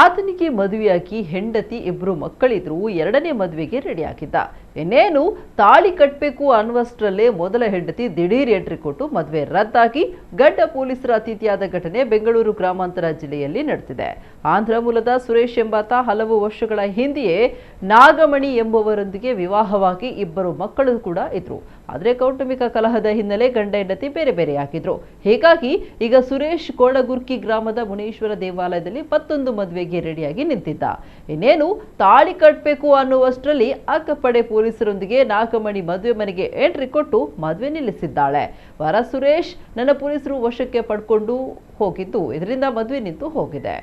ಆತನಿಗೆ ಮದುವೆಯಾಗಿ ಹೆಂಡತಿ ಇಬ್ಬರು ಮಕ್ಕಳಿದ್ರು. ಎರಡನೇ ಮದುವೆಗೆ ರೆಡಿ ಆಗಿದ್ದ. ಇನ್ನೇನು ತಾಳಿ ಕಟ್ಟಬೇಕು ಅನ್ನುವಷ್ಟರಲ್ಲೇ ಮೊದಲ ಹೆಂಡತಿ ದಿಢೀರ್ ಎಂಟ್ರಿ ಕೊಟ್ಟು ಮದುವೆ ರದ್ದಾಗಿ ಗಡ್ಡ ಪೊಲೀಸರ ಅತಿಥಿಯಾದ ಘಟನೆ ಬೆಂಗಳೂರು ಗ್ರಾಮಾಂತರ ಜಿಲ್ಲೆಯಲ್ಲಿ ನಡೆದಿದೆ. ಆಂಧ್ರ ಮೂಲದ ಸುರೇಶ್ ಎಂಬಾತ ಹಲವು ವರ್ಷಗಳ ಹಿಂದೆಯೇ ನಾಗಮಣಿ ಎಂಬುವರೊಂದಿಗೆ ವಿವಾಹವಾಗಿ ಇಬ್ಬರು ಮಕ್ಕಳು ಕೂಡ ಇದ್ರು. ಆದರೆ ಕೌಟುಂಬಿಕ ಕಲಹದ ಹಿನ್ನೆಲೆ ಗಂಡ ಹೆಂಡತಿ ಬೇರೆ ಬೇರೆಯಾಗಿದ್ರು. ಹೀಗಾಗಿ ಈಗ ಸುರೇಶ್ ಕೋಳಗುರ್ಕಿ ಗ್ರಾಮದ ಮುನೇಶ್ವರ ದೇವಾಲಯದಲ್ಲಿ ಮತ್ತೊಂದು ಮದುವೆಗೆ ರೆಡಿಯಾಗಿ ನಿಂತಿದ್ದ. ಇನ್ನೇನು ತಾಳಿ ಕಟ್ಟಬೇಕು ಅನ್ನುವಷ್ಟರಲ್ಲಿ ಅಕ್ಕಪಡೆ ಪೊಲೀಸರೊಂದಿಗೆ ನಾಗಮಣಿ ಮದುವೆ ಮನೆಗೆ ಎಂಟ್ರಿ ಕೊಟ್ಟು ಮದುವೆ ನಿಲ್ಲಿಸಿದ್ದಾಳೆ. ವರ ಸುರೇಶ್ ನನ್ನ ಪೊಲೀಸರು ವಶಕ್ಕೆ ಪಡ್ಕೊಂಡು ಹೋಗಿದ್ದು ಇದರಿಂದ ಮದುವೆ ನಿಂತು ಹೋಗಿದೆ.